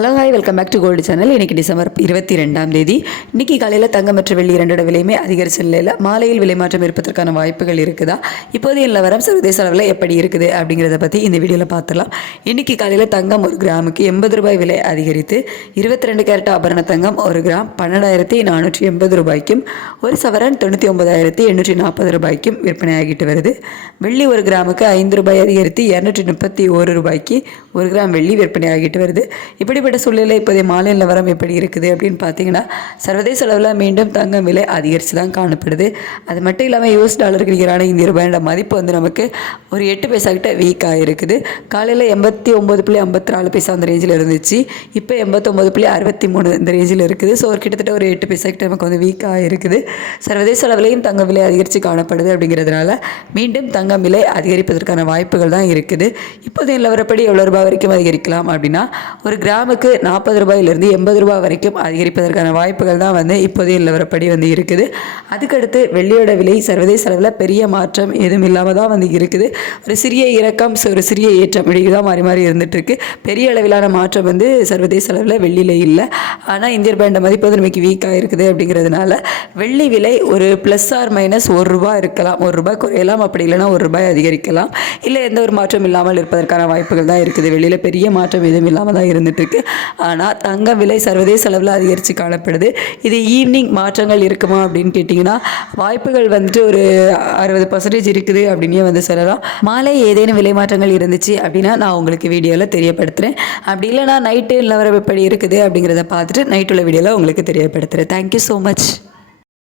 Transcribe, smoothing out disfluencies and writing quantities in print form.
Hello hi welcome back to gold channel. இன்றைக்கி December 22ஆம் தேதி. இன்றைக்கி காலையில் தங்கம் மற்றும் வெள்ளி இரண்டோட விலையுமே அதிகரிச்ச நிலையில் மாலையில் விலை மாற்றம் இருப்பதற்கான வாய்ப்புகள் இருக்குதா, இப்போதைய நிலவரம் சர்வதேச அளவில் எப்படி இருக்குது அப்படிங்கிறத பற்றி இந்த வீடியோவில் பார்த்துலாம். இன்றைக்கி காலையில் தங்கம் ஒரு கிராமுக்கு 80 ரூபாய் விலை அதிகரித்து 22 கேரட் ஆபரண தங்கம் ஒரு கிராம் 12,480 ரூபாய்க்கும், ஒரு சவரன் 99,840 ரூபாய்க்கும் விற்பனையாகிட்டு வருது. வெள்ளி ஒரு கிராமுக்கு 5 ரூபாய் அதிகரித்து 231 ரூபாய்க்கு ஒரு கிராம் வெள்ளி விற்பனையாகிட்டு வருது. இப்படிப்பட்ட சூழ்நிலை இப்போதைய மாலை நிலவரம் எப்படி இருக்குது அப்படின்னு பார்த்தீங்கன்னா, சர்வதேச அளவில் மீண்டும் தங்கம் விலை அதிகரித்து தான் காணப்படுது. அது மட்டும் இல்லாமல் US டாலருக்கு நிகரான இந்திய ரூபாயோட மதிப்பு நமக்கு ஒரு 8 பைசா கிட்ட வீக்காக இருக்குது. காலையில் 89.54 பைசா அந்த ரேஞ்சில் இருந்துச்சு. இப்போ 89.63 இந்த ரேஞ்சில் இருக்குது. ஸோ ஒரு கிட்டத்தட்ட ஒரு 8 பைசா கிட்ட நமக்கு வீக்காக இருக்குது. சர்வதேச அளவிலையும் தங்கம் விலை அதிகரித்து காணப்படுது. அப்படிங்கிறதுனால மீண்டும் தங்கம் விலை அதிகரிப்பதற்கான வாய்ப்புகள் தான் இருக்குது. இப்போதைய நிலவரப்படி எவ்வளோ ரூபாய் வரைக்கும் அதிகரிக்கலாம் அப்படின்னா, ஒரு கிராமுக்கு 40 ரூபாயிலிருந்து 80 ரூபாய் வரைக்கும் அதிகரிப்பதற்கான வாய்ப்புகள் தான் இப்போதைய நிலவரப்படி இருக்குது. அதுக்கடுத்து வெள்ளியோட விலை சர்வதேச அளவில் பெரிய மாற்றம் எதுவும் இல்லாமல் தான் இருக்குது. ஒரு சிறிய இறக்கம், ஒரு சிறிய ஏற்றம் இப்படி தான் மாறி மாறி இருந்துகிட்ருக்கு. பெரிய அளவிலான மாற்றம் சர்வதேச அளவில் வெள்ளியில் இல்லை. ஆனால் இந்திய ரூபாயோட மதிப்பு நமக்கு வீக்காக இருக்குது. அப்படிங்கிறதுனால வெள்ளி விலை ஒரு ப்ளஸ் ஆர் மைனஸ் ₹1 இருக்கலாம். ₹1 குறையலாம், அப்படி இல்லைனா ₹1 அதிகரிக்கலாம். இல்லை எந்த ஒரு மாற்றம் இல்லாமல் இருப்பதற்கான வாய்ப்புகள் தான் இருக்குது. வெளியில் பெரிய மாற்றம் எதுவும் இல்லாமல் தான் இருந்துகிட்ருக்கு. ஆனால் தங்க விலை சர்வதேச அளவில் அதிகரித்து காணப்படுது. இது ஈவினிங் மாற்றங்கள் இருக்குமா அப்படின்னு கேட்டிங்கன்னா, வாய்ப்புகள் ஒரு 60% இருக்குது அப்படின்னே சொல்லலாம். மாலை ஏதேனும் விலை மாற்றங்கள் இருந்துச்சு அப்படின்னா நான் உங்களுக்கு வீடியோவில் தெரியப்படுத்துகிறேன். அப்படி இல்லைனா நைட்டு நிலவரம் எப்படி இருக்குது அப்படிங்கிறத பார்த்துட்டு நைட்டுள்ள வீடியோவில் உங்களுக்கு தெரியப்படுத்துகிறேன். Thank you so much.